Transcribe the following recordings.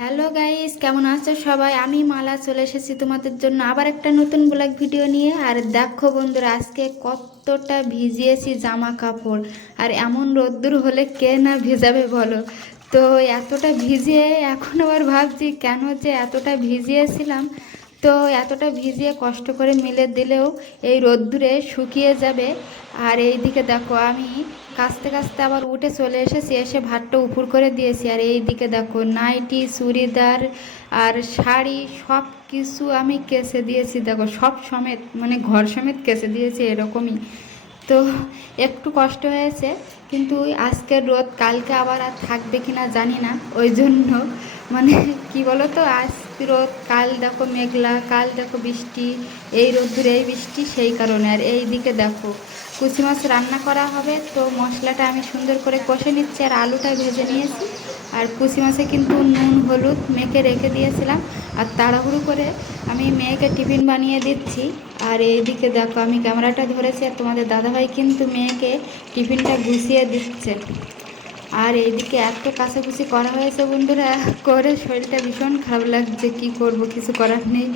Hello guys, কেমন আছো সবাই? আমি মালা চলে এসেছি তোমাদের জন্য আবার একটা নতুন ব্লগ ভিডিও নিয়ে। আর দেখো বন্ধুরা, আজকে কতটা ভিজিয়েছি জামা কাপড়। আর এমন রোদ্দুর হলে কে না ভিজাবে বলো? তো এতটা ভিজিয়ে এখন আবার ভাবছি কেন যে এতটা ভিজিয়েছিলাম। তো এতটা ভিজিয়ে কষ্ট করে মেলে দিলেও এই রোদ্দুরে শুকিয়ে যাবে। আর এইদিকে দেখো, আমি কাচতে কাচতে আবার উঠে চলে এসেছি, এসে ভাতটা উপুর করে দিয়েছি। আর এই দিকে দেখো, নাইটি, চুড়িদার আর শাড়ি সব কিছু আমি কেচে দিয়েছি। দেখো সব সমেত, মানে ঘর সমেত কেচে দিয়েছি এরকমই। তো একটু কষ্ট হয়েছে, কিন্তু আজকের রোদ কালকে আবার আর থাকবে কিনা জানি না। ওই জন্য মানে কি বলো তো, আজ রোদ, কাল দেখো মেঘলা, কাল দেখো বৃষ্টি, এই রোদ্দুর এই বৃষ্টি, সেই কারণে। আর এই দিকে দেখো, কুচি মাছ রান্না করা হবে, তো মশলাটা আমি সুন্দর করে কষে নিচ্ছি আর আলুটা ভেজে নিয়েছি। আর কুচি মাছে কিন্তু নুন হলুদ মেখে রেখে দিয়েছিলাম। আর তাড়াহুড়ো করে আমি মেয়েকে টিফিন বানিয়ে দিচ্ছি। আর এইদিকে দেখো, আমি ক্যামেরাটা ধরেছি আর তোমাদের দাদাভাই কিন্তু মেয়েকে টিফিনটা গুছিয়ে দিচ্ছে। আর এইদিকে এত কাছাকুচি করা হয়েছে বন্ধুরা, করে শরীরটা ভীষণ খারাপ লাগছে। কি করব, কিছু করার নেই,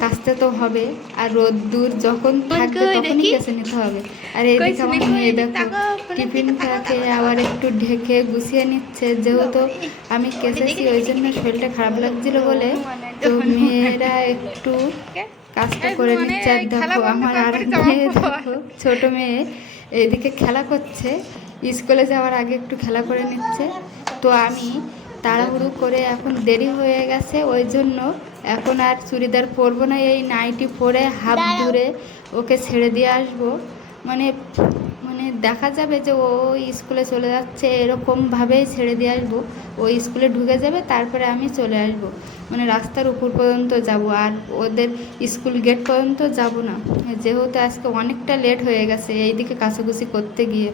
কাচতে তো হবে। আর রোদ্দুর যখন থাকবে তখনই কেচে নিতে হবে। আর এইদিকে আমার মেয়ে দেখো টিফিনটা খেয়ে আবার একটু ঢেকে গুছিয়ে নিচ্ছে, যেহেতু আমি কেচেছি ওই জন্য শরীরটা খারাপ লাগছিল বলে। তো মেয়েরা একটু কাজটা করে নিচ্ছে। আর দেখো আমার আর মেয়ে, দেখো ছোট মেয়ে এইদিকে খেলা করছে, স্কুলে যাওয়ার আগে একটু খেলা করে নিচ্ছে। তো আমি তাড়াহুড়ো করে, এখন দেরি হয়ে গেছে ওই জন্য এখন আর চুড়িদার পরবো না, এই নাইটি পরে হাফ দূরে ওকে ছেড়ে দিয়ে আসবো। মানে মানে দেখা যাবে যে ও স্কুলে চলে যাচ্ছে, এরকমভাবেই ছেড়ে দিয়ে আসবো। ও স্কুলে ঢুকে যাবে, তারপরে আমি চলে আসবো। মানে রাস্তার উপর পর্যন্ত যাব, আর ওদের স্কুল গেট পর্যন্ত যাব না, যেহেতু আজকে অনেকটা লেট হয়ে গেছে এইদিকে কাছাকুচি করতে গিয়ে।